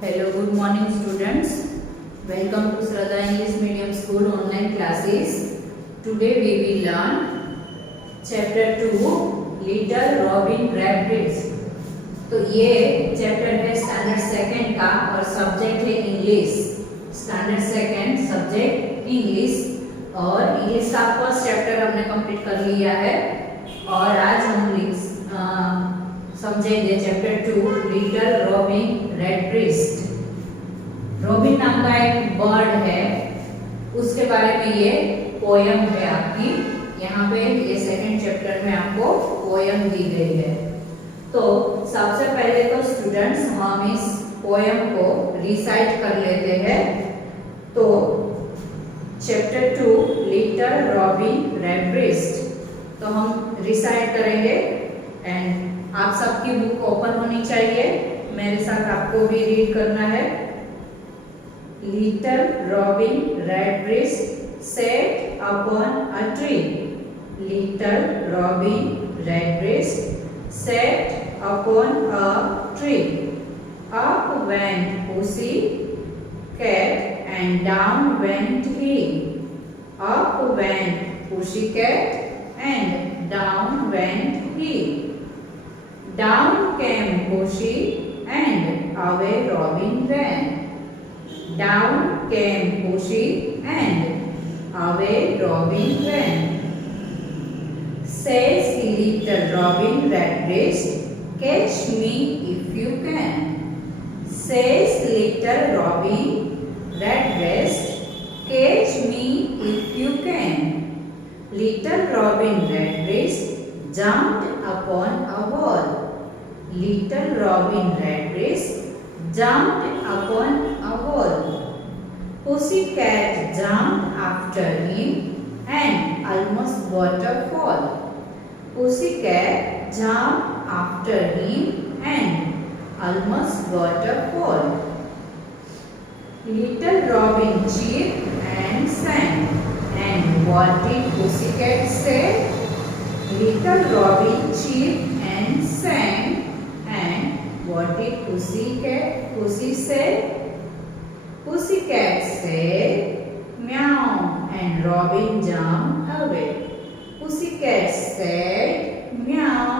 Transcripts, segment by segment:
Hello, good morning students. Welcome to Shraddha English Medium School online classes. Today we will learn chapter 2 Little Robin Redbreast. तो ये chapter है standard second का और subject है English. Standard second subject English और English का first chapter हमने complete कर लिया है और आज हम समझेंगे चैप्टर 2 लिटिल रॉबिन रेडब्रेस्ट। रॉबिन नाम का एक बर्ड है, उसके बारे में ये पोयम है आपकी। यहाँ पे ये सेकंड चैप्टर में आपको पोयम दी गई है। तो सबसे पहले तो स्टूडेंट्स हम इस पोयम को रिसाइट कर लेते हैं। तो चैप्टर 2 लिटिल रॉबिन रेडब्रेस्ट तो हम रिसाइट करेंगे एंड आप सबकी बुक ओपन होनी चाहिए, मेरे साथ आपको भी रीड करना है। Little robin redbreast sat upon a tree. Little robin redbreast sat upon a tree. Up went pussy cat and down went he. Up went pussy cat and down went he. Down came pussy and away robin ran. Down came pussy and away robin ran. Says little robin redbreast, catch me if you can. Says little robin redbreast, catch me if you can. Little robin redbreast jumped upon a wall. Little robin redbreast jumped upon a wall. Pussycat jumped after him and almost got a fall. Pussycat jumped after him and almost got a fall. Little robin chirped and sang, and what did Pussycat say? Little robin chirped and sang, and what did Pussy say? Pussycat said meow and Robin jumped away. Pussycat said meow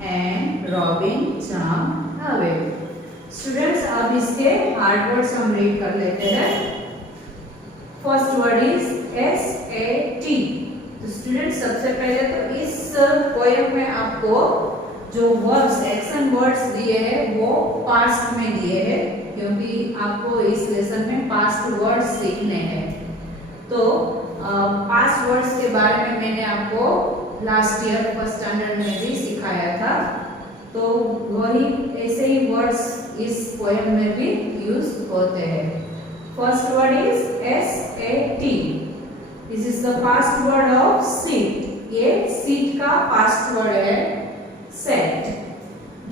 and Robin jumped away. Students, अब इसके hard words हम read कर लेते हैं। First word is SAT। तो students सबसे पहले तो इस पोएम में आपको जो वर्ड्स एक्शन वर्ड्स दिए हैं वो पास्ट में दिए हैं, क्योंकि आपको इस लेसन में पास्ट वर्ड्स सीखने हैं। तो पास्ट वर्ड्स के बारे में मैंने आपको लास्ट ईयर फर्स्ट स्टैंडर्ड में भी सिखाया था, तो वही ऐसे ही वर्ड्स इस पोएम में भी यूज होते हैं। First word is SAT। This is the past word of seat. ये सीट का पास्ट वर्ड है set.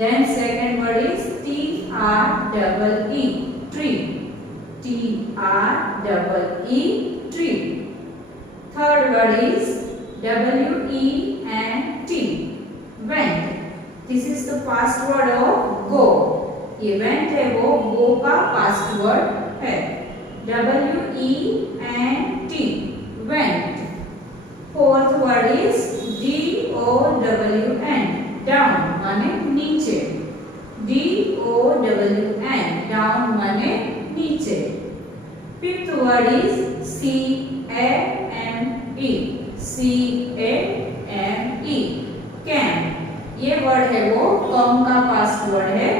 Then second word is TREE, tree. TREE, tree. Third word is WENT, went. This is the past word of go. ये went है वो go का past word है। WENT, went. Fourth word is DOWN, down माने नीचे। DOWN, down माने नीचे। Fifth word is CAME, CAME, came. ये वर्ड है वो कम का पास्ट वर्ड है।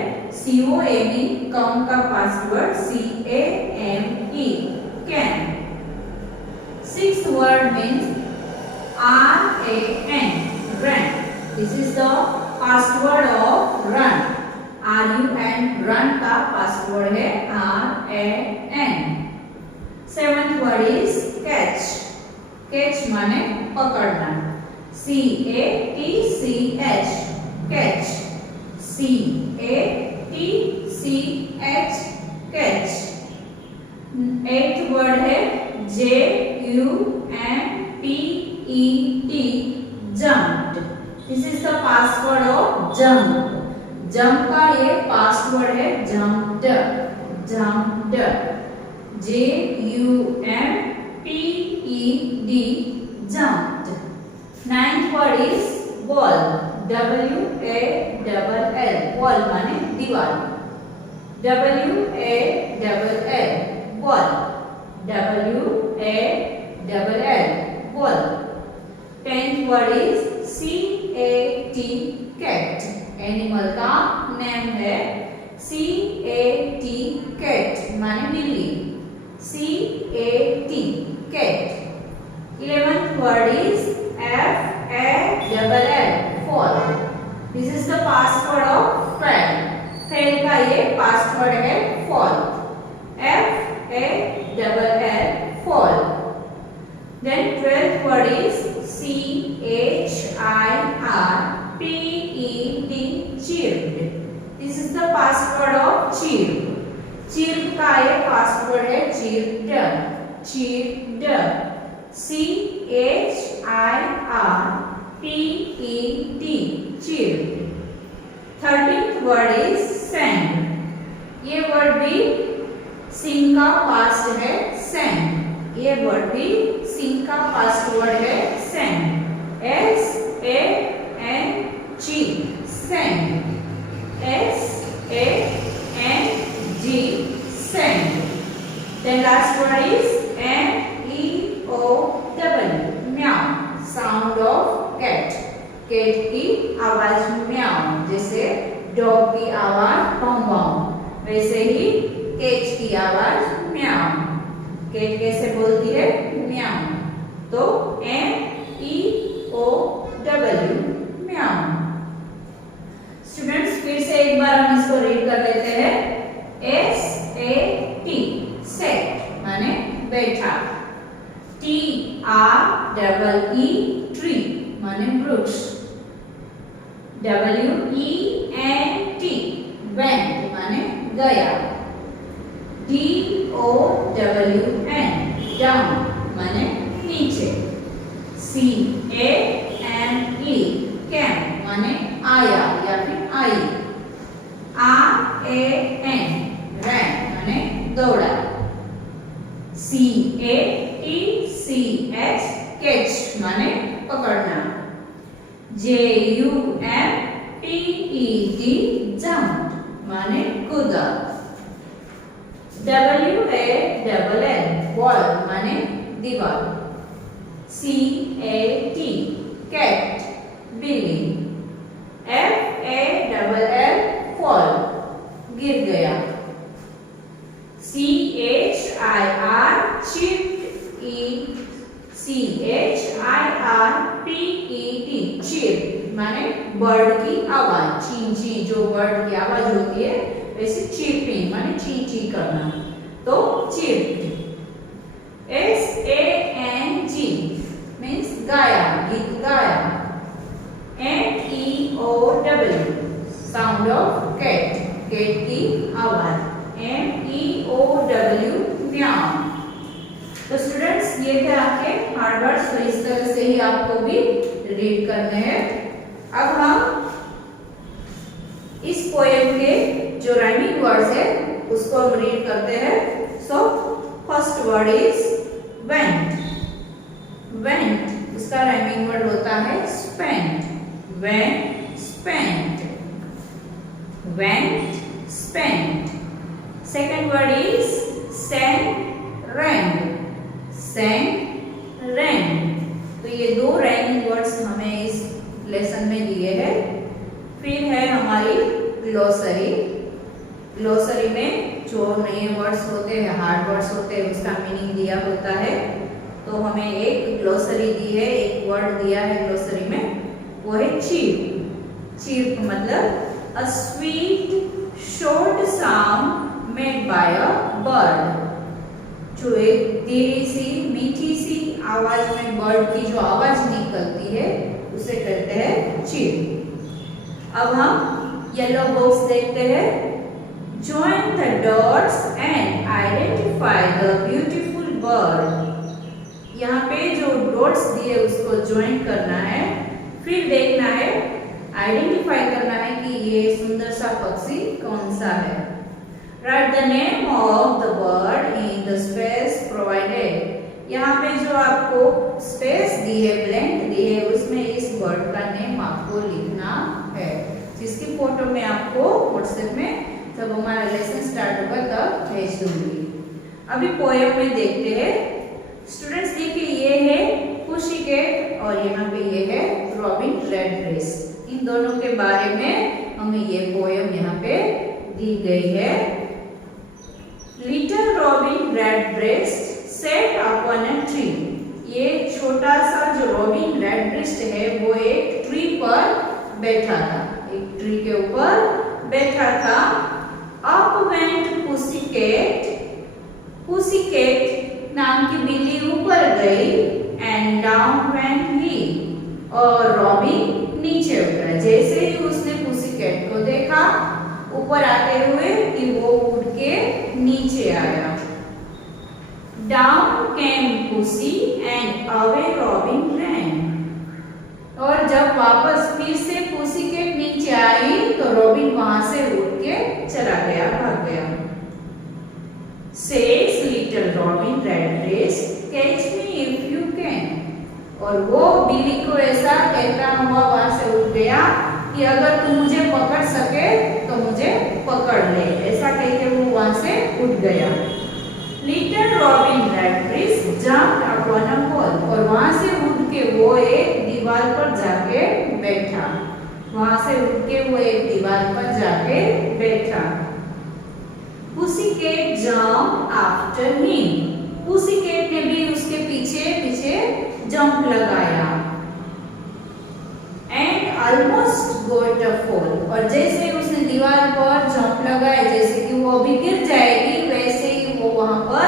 COME, कम का past word CAME, came. Sixth word means RAN, ran. This is the past word of run. RUN, run का past word है RAN. Seventh word is catch. Catch माने पकड़ना। CATCH, catch. CATCH, catch. Eighth word है JUMPET, jumped. This is the past word of jump. Jump का ये past word है jumped. jumped. Jumped, jumped. Ninth word is wall. wall, wall माने दीवार. wall, wall. Tenth word is cat, cat. Animal का name है cat माने बिल्ली. cat. 11th word is fall. This is the past word of fell. Fell का ये past word है fall. fall. Then 12th word is chirped. This is the past word of chirp. Chirp का ये past word है chirped. chirped. 13th word is sang. ये word भी sing का past है sang. ये word भी sing का past word है sang. sang. sang. sang. Then last word is meow. meow. Sound of cat. cat की आवाज म्याऊ. जैसे डॉग की आवाज बम बम, वैसे ही कैट की आवाज म्याऊ. कैट कैसे बोलती है? म्याऊ. तो meow. म्याऊ. स्टूडेंट्स फिर से एक बार हम इसको रीड कर लेते हैं. sat, sat माने बैठा. tree माने वृक्ष. went माने गया. down माने नीचे. came माने आया या फिर आई. ran माने दौड़ा. catch माने पकड़ना. jumped माने कूदा. wall माने दीवार. cat बिल्ली. fall गिर गया. chirped माने बर्ड की आवाज. ची ची जो बर्ड की आवाज होती है वैसे chirping माने ची ची करना. तो chirped. sang means गाया, गीत गाया. meow sound of cat, cat की आवाज. meow. तो स्टूडेंट्स ये थे आपके हार्ड वर्ड्स. तो इस तरह से ही आपको भी रीड करने हैं. अब हम इस पोएम के जो राइमिंग वर्ड्स है उसको हम रीड करते हैं. So first word is went. went उसका राइमिंग वर्ड होता है spent. went, spent. went, spent. Second word is sang, rang. sang, rang. तो ये दो राइमिंग वर्ड्स हमें इस लेसन में दिए हैं. फिर है हमारी ग्लोसरी. ग्लोसरी में जो नए वर्ड्स होते हैं, हार्ड वर्ड्स होते हैं, उसका मीनिंग दिया होता है. तो हमें एक ग्लोसरी दी है, एक वर्ड दिया है ग्लोसरी में, वो है चीप. चीप मतलब a sweet short sound made by a bird. जो एक धीरे सी मीठी सी आवाज में बर्ड की जो आवाज निकलती है उसे कहते हैं चीप. अब हम येलो बॉक्स देखते हैं. Join the dots and identify the beautiful bird. यहाँ पे जो डॉट्स दिए उसको ज्वाइन करना है. फिर देखना है, आइडेंटिफाई करना है कि ये सुंदर सा पक्षी कौन सा है. Right the name of the bird in the space provided. यहाँ पे जो आपको स्पेस दी है, ब्लैंक दी है, उसमें इस बर्ड का नेम आपको लिखना है, जिसकी फोटो मैं आपको व्हाट्सएप में जब हमारा लेसन स्टार्ट होगा तब भेज दूंगी। अभी पोएम में देखते हैं। स्टूडेंट्स देखिए, ये है पुशीकैट और यहाँ पे ये है रॉबिन रेडब्रेस्ट। इन दोनों के बारे में हमें ये पोएम यहाँ पे दी गई है। Little robin redbreast sat upon a tree. ये छोटा सा जो रॉबिन रेडब्रेस्ट है वो एक ट्री पर बैठा था, एक ट्री के ऊपर बैठा था। अप वेंट पुसीकैट, पुसीकैट नाम की बिल्ली ऊपर गई, एंड डाउन वेंट ही, और रॉबिन नीचे उतरा। जैसे ही उसने पुसीकैट को देखा ऊपर आते हुए कि वो उड़ के नीचे आया। Down came pussy and away robin ran. और जब वापस फिर से पुसीकैट नीचे आई तो रॉबिन वहां से उड़ के चला गया, भाग गया। Says little Robin Redbreast, catch me if you can। और वो बिल्ली को ऐसा कहता हुआ वहां से उठ गया कि अगर तू मुझे पकड़ सके तो मुझे पकड़ ले, ऐसा कहते वो वहां से उठ गया। Little Robin Redbreast jumped upon a wall। और वहां से उठ के वो एक दीवार पर जाके बैठा, वहां से उठ के वो एक दीवार पर जाके बैठा। पुसीकैट जंप आफ्टर हिम। पुसीकैट ने भी उसके पीछे पीछे जंप लगाया। And almost got a fall. और जैसे उसने दीवार पर जंप लगाया, जैसे कि वो अभी गिर जाएगी, वैसे ही वो वहां पर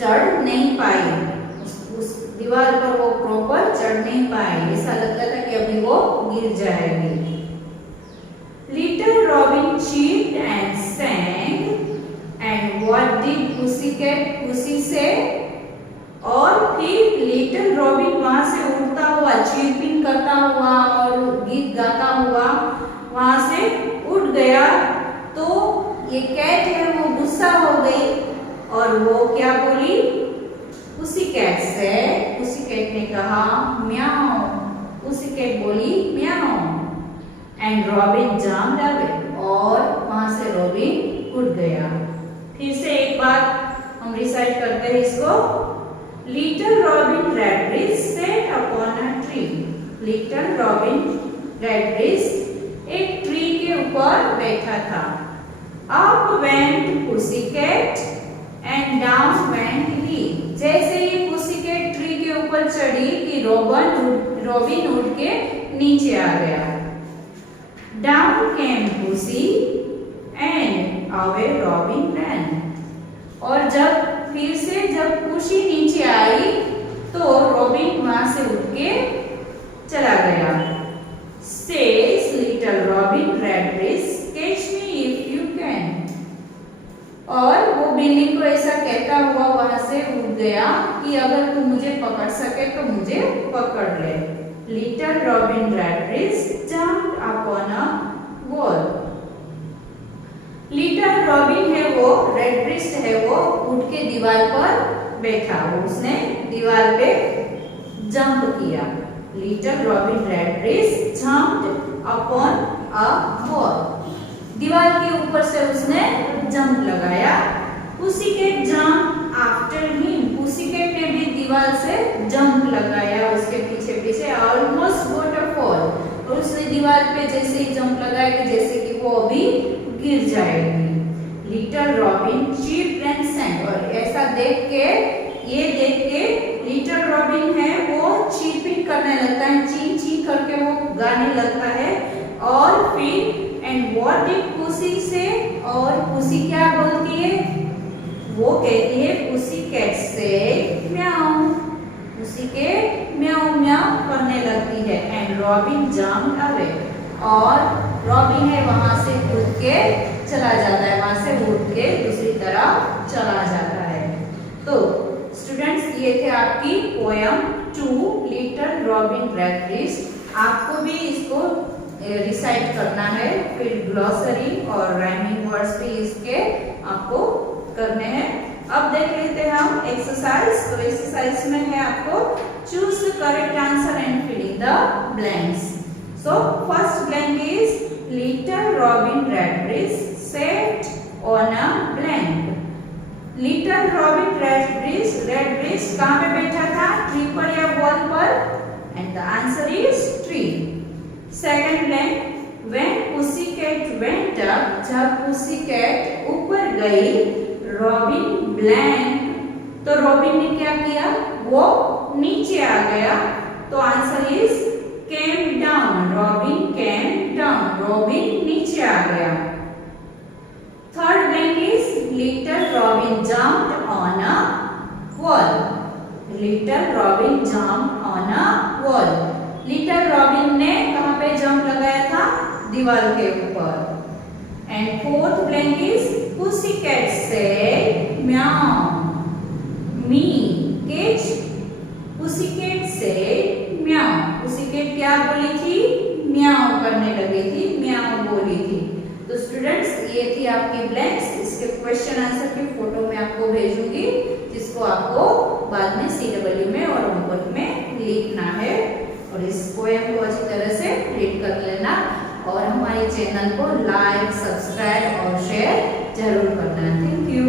चढ़ नहीं पाई। उस दीवार पर वो प्रॉपर चढ़ नहीं पाई, ऐसा लगता था कि अभी वो गिर जाएगी। Little robin chirped and sang, and what did pussycat pussy say? और फिर लिटिल रॉबिन वहां से उड़ता हुआ, चीपिंग करता हुआ और गीत गाता हुआ वहां से उड़ गया। तो ये कैट है वो गुस्सा हो गई और वो क्या बोली? पुसीकैट से, पुसीकैट ने कहा म्याऊ। पुसीकैट बोली म्याऊ। And robin jumped away. और वहां से रॉबिन उड़ गया। फिर से एक बार हम रिसाइट करते हैं इसको। Little robin redbreast sat upon a tree. लिटिल रॉबिन रेडब्रेस्ट एक ट्री के ऊपर बैठा था। Up went pussycat and down went he. जैसे ही पुसीकैट ट्री के ऊपर चढ़ी कि रॉबिन उड़ के नीचे आ गया। Down came pussy and away robin ran. और फिर से जब पुसी नीचे आई तो रॉबिन वहां से उठ के चला गया। Says little Robin Redbreast, catch me if you can। और वो बिल्ली को ऐसा कहता हुआ वहां से उड़ गया कि अगर तू मुझे पकड़ सके तो मुझे पकड़ ले। Little Robin Redbreast jumped upon a wall। Little robin है वो, रेडब्रेस्ट है वो, उठ के दीवार पर बैठा। उसने दीवार पे जंप किया। Little robin redbreast jumped upon a wall. दीवार के ऊपर से उसने जंप लगाया। Pussycat jump after him. Pussycat ने भी दीवार से जंप लगाया उसके पीछे पीछे। Almost got a fall. और उसने दीवार पे जैसे ही जंप लगाया कि जैसे कि वो अभी गिर जाएगी। Little robin chirped and sang। और ऐसा देख के लिटिल रॉबिन है वो चीपिंग करने लगता है, ची ची करके वो गाने लगता है। और फिर एंड व्हाट डिड पुसी से। और पुसी क्या बोलती है? वो कहती है पुसीकैट से म्याऊ। पुसीकैट म्याऊ म्याऊ करने लगती है। And robin jumped away. और रॉबिन है वहां से उड़ के चला जाता है, वहां से उड़ के दूसरी तरफ चला जाता है। तो स्टूडेंट्स ये थे आपकी पोयम 2 लिटिल रॉबिन रेडब्रेस्ट। आपको भी इसको रिसाइट करना है, फिर ग्लॉसरी और राइमिंग वर्ड्स भी इसके एक्सरसाइज। तो एक्सरसाइज में है आपको choose the correct answer and fill in the blanks. So first blank is little robin redbreast sat on a blank. Little robin redbreast कहाँ पे बैठा था? ट्री पर या वॉल पर? And the answer is tree. Second blank When pussycat went up, जब pussycat ऊपर गई, रॉबिन ब्लैंक, तो रॉबिन ने क्या किया? वो नीचे आ गया, तो answer is came down. Robin came down. Robin नीचे आ गया। Third blank is little robin jumped on a wall. Little robin jumped on a wall. Little robin ने कहाँ पे जंप लगाया था? दीवार के ऊपर। And fourth blank is pussycat said meow. Me catch pussycat said meow. pussycat क्या बोली थी? म्याऊ करने लगी थी, म्याऊ बोली थी। तो स्टूडेंट्स ये थी आपकी ब्लैंक्स। इसके क्वेश्चन आंसर की फोटो मैं आपको भेजूंगी, जिसको आपको बाद में CW में और होमवर्क में लिखना है। और इस पोएम को अच्छी तरह से रीड कर लेना और हमारे चैनल को लाइक, सब्सक्राइब और शेयर जरूर करना। Thank you.